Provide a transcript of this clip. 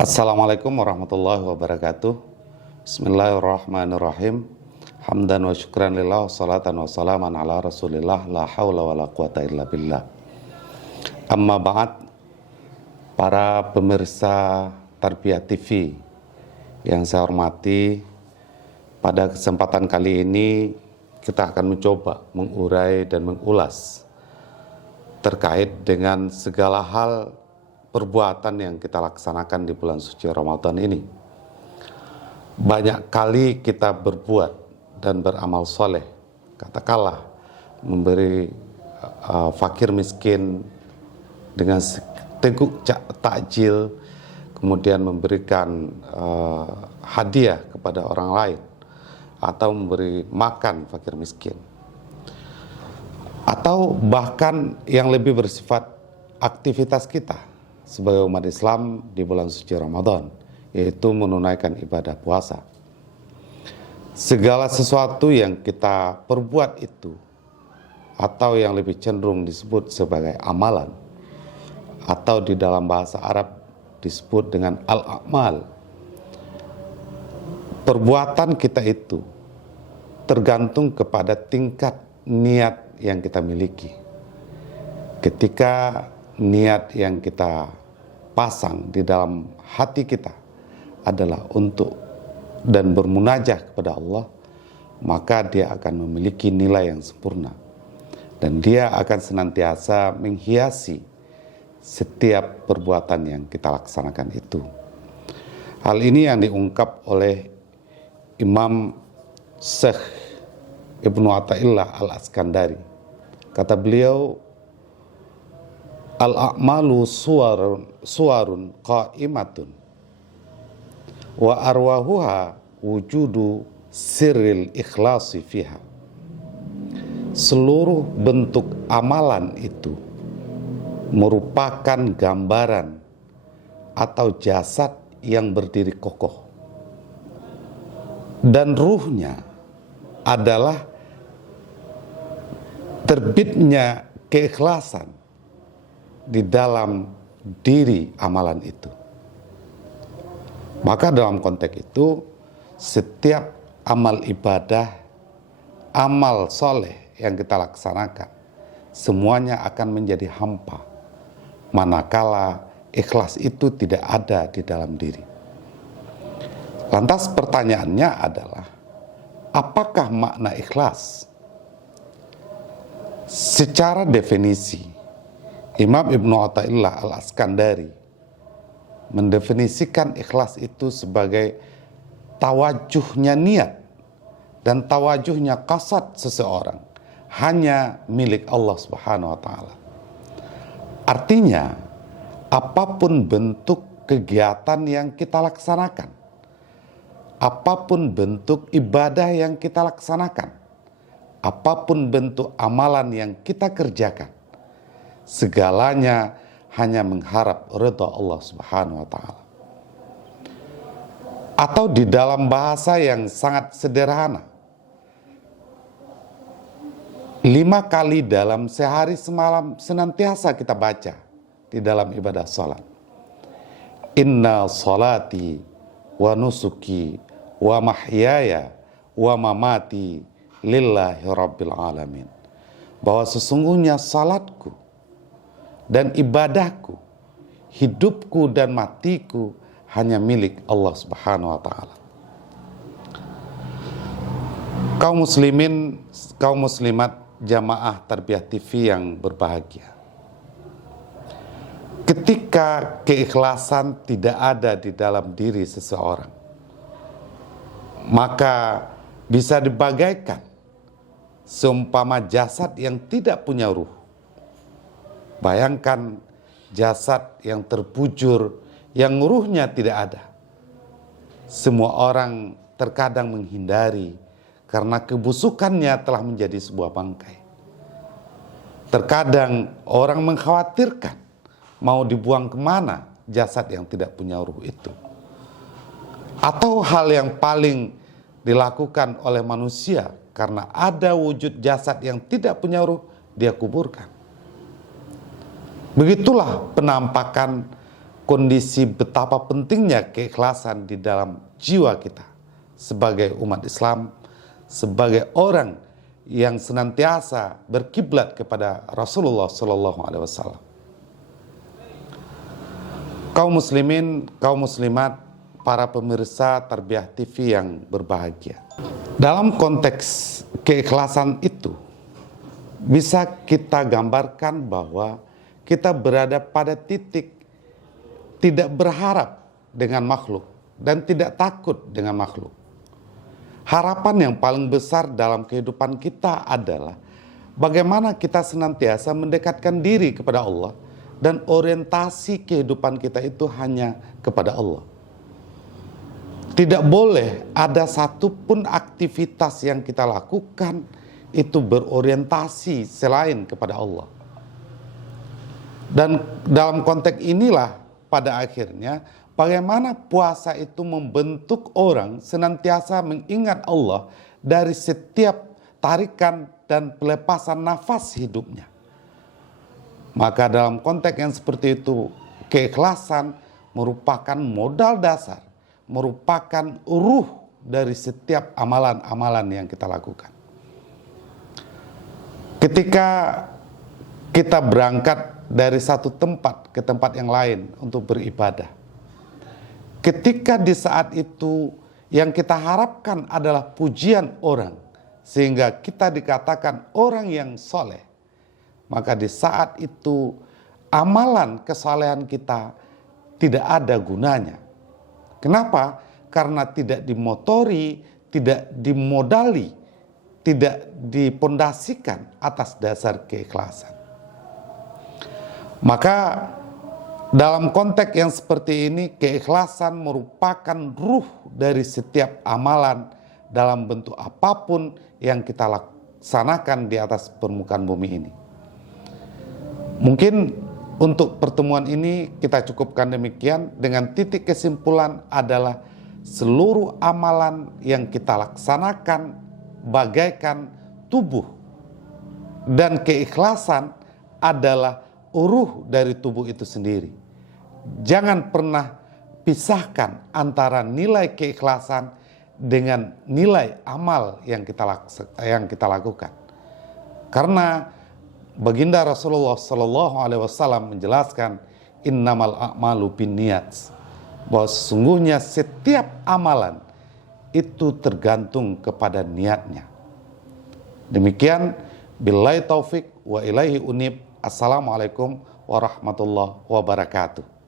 Assalamualaikum warahmatullahi wabarakatuh. Bismillahirrahmanirrahim. Hamdan wa syukran lillah, salatan wa salaman ala rasulillah, la hawla wa la quwata illa billah. Amma ba'd, para pemirsa Tarbiyah TV yang saya hormati, pada kesempatan kali ini kita akan mencoba mengurai dan mengulas terkait dengan segala hal perbuatan yang kita laksanakan di bulan suci Ramadan ini. Banyak kali kita berbuat dan beramal soleh, katakanlah memberi fakir miskin dengan teguk takjil, kemudian memberikan hadiah kepada orang lain, atau memberi makan fakir miskin, atau bahkan yang lebih bersifat aktivitas kita sebagai umat Islam di bulan suci Ramadan, yaitu menunaikan ibadah puasa. Segala sesuatu yang kita perbuat itu, atau yang lebih cenderung disebut sebagai amalan, atau di dalam bahasa Arab disebut dengan al-a'mal, perbuatan kita itu tergantung kepada tingkat niat yang kita miliki. Ketika niat yang kita pasang di dalam hati kita adalah untuk dan bermunajah kepada Allah, maka dia akan memiliki nilai yang sempurna dan dia akan senantiasa menghiasi setiap perbuatan yang kita laksanakan itu. Hal ini yang diungkap oleh Imam Syekh Ibnu Athaillah Al-Askandari. Kata beliau, al-a'malu suwarun qa'imatun wa arwahuha wujudu sirril ikhlasi fiha. Seluruh bentuk amalan itu merupakan gambaran atau jasad yang berdiri kokoh, dan ruhnya adalah terbitnya keikhlasan di dalam diri amalan itu. Maka dalam konteks itu, setiap amal ibadah, amal soleh yang kita laksanakan, semuanya akan menjadi hampa manakala ikhlas itu tidak ada di dalam diri. Lantas pertanyaannya adalah, apakah makna ikhlas? Secara definisi, Imam Ibnu Athaillah Al-Askandari mendefinisikan ikhlas itu sebagai tawajuhnya niat dan tawajuhnya qasad seseorang hanya milik Allah Subhanahu wa taala. Artinya, apapun bentuk kegiatan yang kita laksanakan, apapun bentuk ibadah yang kita laksanakan, apapun bentuk amalan yang kita kerjakan, segalanya hanya mengharap ridha Allah Subhanahu wa taala. Atau di dalam bahasa yang sangat sederhana, 5 kali dalam sehari semalam senantiasa kita baca di dalam ibadah salat. Inna salati wa nusuki wa mahyaya wa mamati lillahi rabbil alamin. Bahwa sesungguhnya salatku dan ibadahku, hidupku dan matiku hanya milik Allah Subhanahu wa taala. Kaum muslimin, kaum muslimat jamaah Tarbiyah TV yang berbahagia, ketika keikhlasan tidak ada di dalam diri seseorang, maka bisa dibagaikan seumpama jasad yang tidak punya ruh. Bayangkan jasad yang terbujur, yang ruhnya tidak ada. Semua orang terkadang menghindari karena kebusukannya telah menjadi sebuah bangkai. Terkadang orang mengkhawatirkan mau dibuang kemana jasad yang tidak punya ruh itu. Atau hal yang paling dilakukan oleh manusia, karena ada wujud jasad yang tidak punya ruh, dia kuburkan. Begitulah penampakan kondisi betapa pentingnya keikhlasan di dalam jiwa kita sebagai umat Islam, sebagai orang yang senantiasa berkiblat kepada Rasulullah Sallallahu Alaihi Wasallam. Kaum muslimin, kaum muslimat, para pemirsa Tarbiyah TV yang berbahagia. Dalam konteks keikhlasan itu, bisa kita gambarkan bahwa kita berada pada titik tidak berharap dengan makhluk dan tidak takut dengan makhluk. Harapan yang paling besar dalam kehidupan kita adalah bagaimana kita senantiasa mendekatkan diri kepada Allah dan orientasi kehidupan kita itu hanya kepada Allah. Tidak boleh ada satupun aktivitas yang kita lakukan itu berorientasi selain kepada Allah. Dan dalam konteks inilah pada akhirnya bagaimana puasa itu membentuk orang senantiasa mengingat Allah dari setiap tarikan dan pelepasan nafas hidupnya. Maka dalam konteks yang seperti itu, keikhlasan merupakan modal dasar, merupakan ruh dari setiap amalan-amalan yang kita lakukan. Ketika kita berangkat dari satu tempat ke tempat yang lain untuk beribadah, ketika di saat itu yang kita harapkan adalah pujian orang, sehingga kita dikatakan orang yang soleh, maka di saat itu amalan kesalehan kita tidak ada gunanya. Kenapa? Karena tidak dimotori, tidak dimodali, tidak dipondasikan atas dasar keikhlasan. Maka dalam konteks yang seperti ini, keikhlasan merupakan ruh dari setiap amalan dalam bentuk apapun yang kita laksanakan di atas permukaan bumi ini. Mungkin untuk pertemuan ini kita cukupkan demikian, dengan titik kesimpulan adalah seluruh amalan yang kita laksanakan bagaikan tubuh, dan keikhlasan adalah ruh dari tubuh itu sendiri. Jangan pernah pisahkan antara nilai keikhlasan dengan nilai amal yang kita lakukan. Karena baginda Rasulullah Sallallahu Alaihi Wasallam menjelaskan innamal a'malu binniyat, bahwa sesungguhnya setiap amalan itu tergantung kepada niatnya. Demikian, billahi taufik wa ilaihi unib. Assalamualaikum warahmatullahi wabarakatuh.